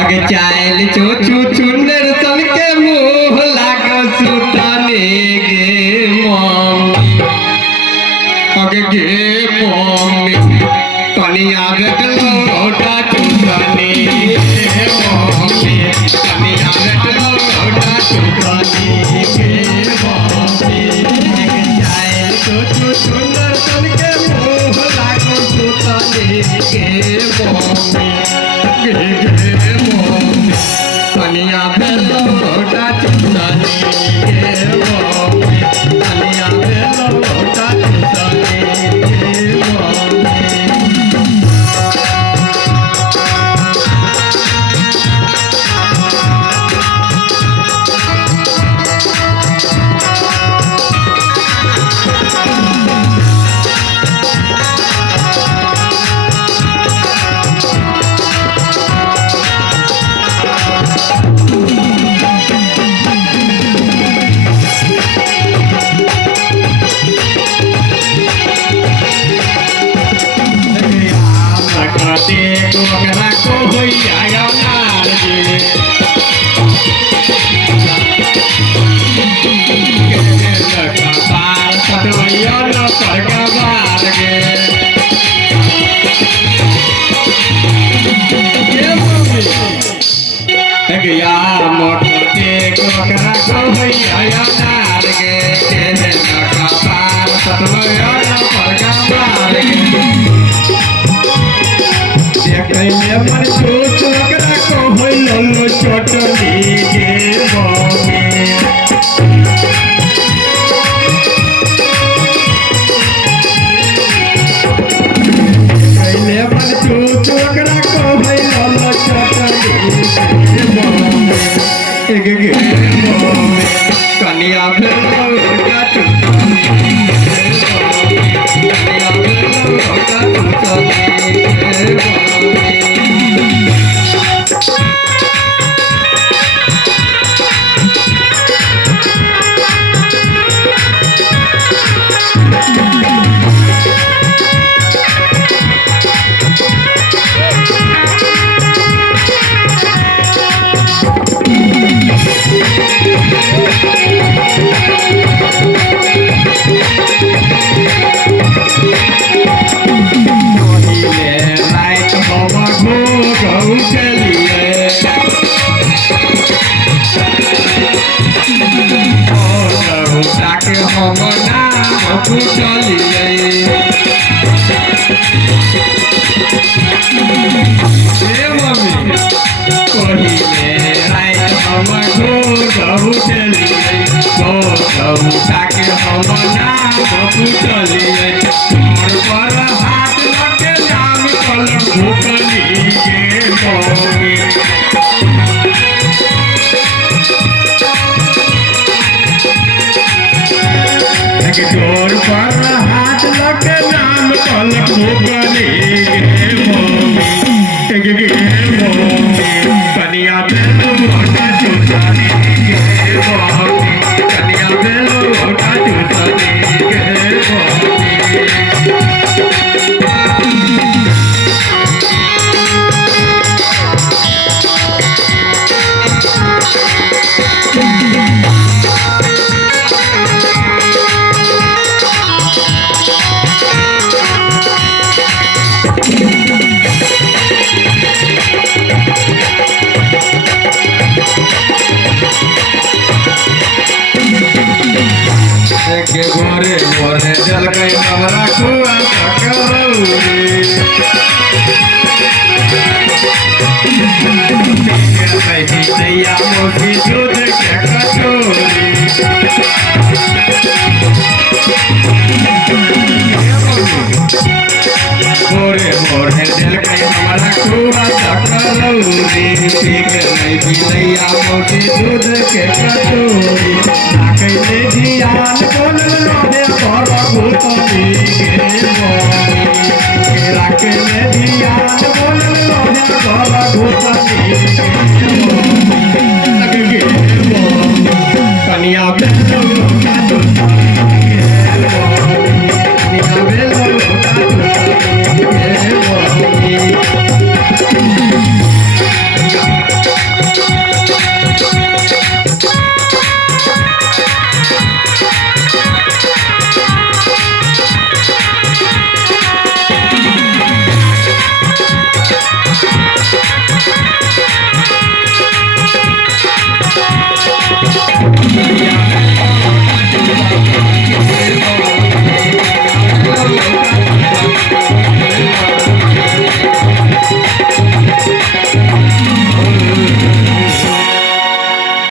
लगे चायल चोचू चुंदर सन के मुंह लागो सुताने गे मम्मी अगे गे मम्मी कनिया बेटलो ओटा चुताने गे मम्मी कनिया बेटलो ओटा चुताने गे मम्मी चायल चोचू चुंदर सन के मुंह लागो सुताने गे मम्मी गे मम्मी कनिया बेटलो ओटा चुताने गे मम्मी कनिया बेटलो ओटा चुताने गे मम्मी मन सोच लगा को होइलो चटनी गे मम्मी कैले मन सोच लगा को होइलो चटनी गे मम्मी गे मम्मी कनिया भेलो ओटा चुताने कनिया भेलो ओटा चुताने गे मम्मी जोर पर हाथ लगे नाम कलक भोगने गे मम्मी गे मम्मी कनिया बेलो ओटा चुताने गे मम्मी कनिया बेलो ओटा चुताने गे मम्मी घरे मोरे जल गई हमरा कुआ सकौरी नैया मोटी दूध के कटोरी मोरे मोरे जल गई हमरा कुआ सकौरी नैया मोटी दूध के कटोरी कैले ध्यान बोलल रे पर भूतनी गे मम्मी कैले ध्यान बोलल रे पर भूतनी गे मम्मी कनिया